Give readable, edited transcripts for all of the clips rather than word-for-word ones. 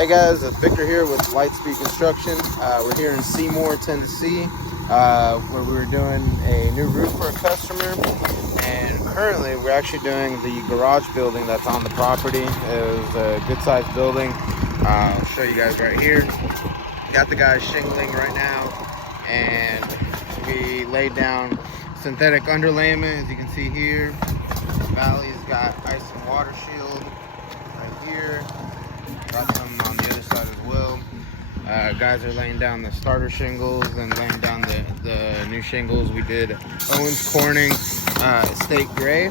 Hey guys, it's Victor here with Lightspeed Construction. We're here in Seymour, Tennessee, where we were doing a new roof for a customer. And currently we're actually doing the garage building that's on the property. It was a good sized building. I'll show you guys right here. Got the guys shingling right now, and we laid down synthetic underlayment, as you can see here. Valley's got ice and water shield right here. Got some on the other side as well. Guys are laying down the starter shingles and laying down the new shingles. We did Owens Corning State Gray. You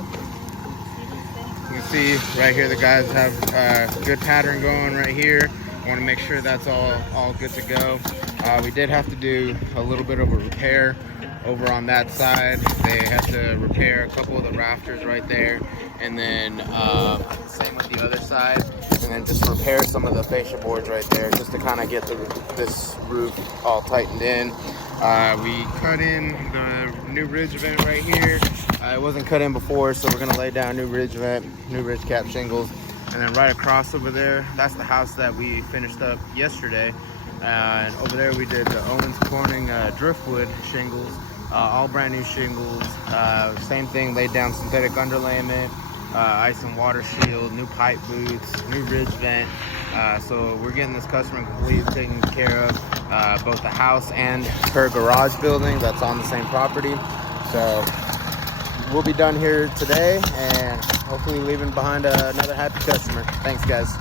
can see right here the guys have good pattern going right here. I want to make sure that's all good to go. We did have to do a little bit of a repair over on that side. They had to repair a couple of the rafters right there, and then same with the other side, and then just repair some of the fascia boards right there just to kind of get this roof all tightened in. We cut in the new ridge vent right here. It wasn't cut in before, so we're going to lay down new ridge vent, new ridge cap shingles. And then right across over there, that's the house that we finished up yesterday. And over there we did the Owens Corning driftwood shingles, all brand new shingles. Same thing, laid down synthetic underlayment, ice and water shield, new pipe boots, new ridge vent. So we're getting this customer completely taken care of, both the house and her garage building that's on the same property. So we'll be done here today, and hopefully leaving behind another happy customer. Thanks guys.